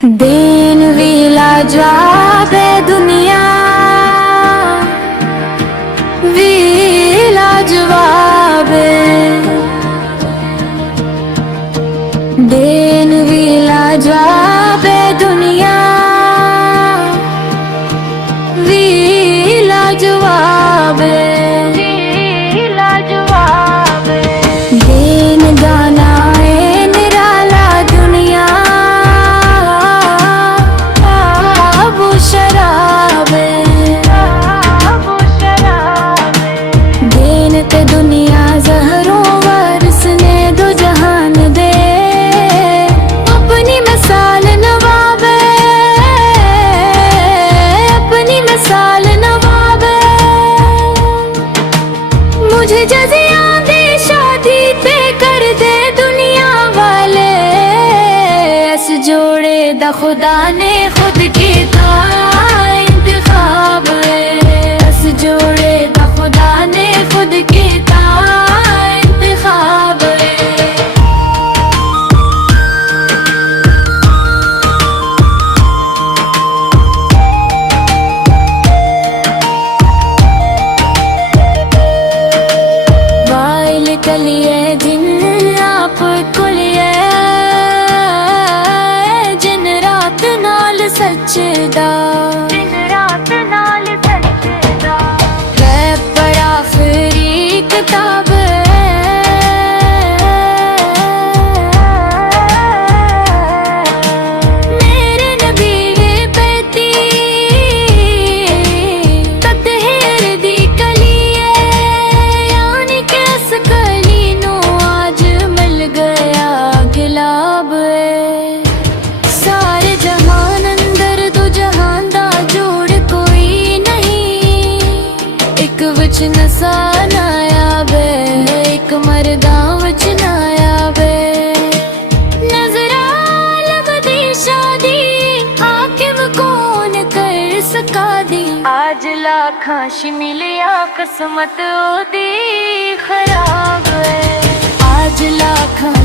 दिन भी लाजवाब है, दुनिया भी लाजवाब है। दिन भी लाजवाब है, दुनिया भी लाजवाब है। दिन गाना है निराला, दुनिया वो शराब है। दिन ते दुनिया जहरों वारिसने दो जहान दे, अपनी मिसाल नवाबे, अपनी मिसाल नवाबे। मुझे जजिया दे शादी ते कर दे दुनिया वाले, अस जोड़े दा खुदा ने खुद कीता इंतखाब है। अस जोड़े दा खुदा ने खुद कीता इंतखाब है। वाइल कलिए जिन आप कुलिए, जिन रात नाल सचदा, दिन रात नाल सचदा। है बड़ा फरी किताब मेरे नबी बैती ततहेर दी कलिए, यानी कैस कली नो आज मिल गया गिलाब है। सारे जहान अंदर दो जहान दा जोड़ कोई नहीं, एक विच नसा नायाब है, एक मरदा विच नायाब है। नजरा लगदी शादी हाकिम कौन कर सका दी, आज लाखां मिलिया किस्मत ओदी खराब है। आज लाखां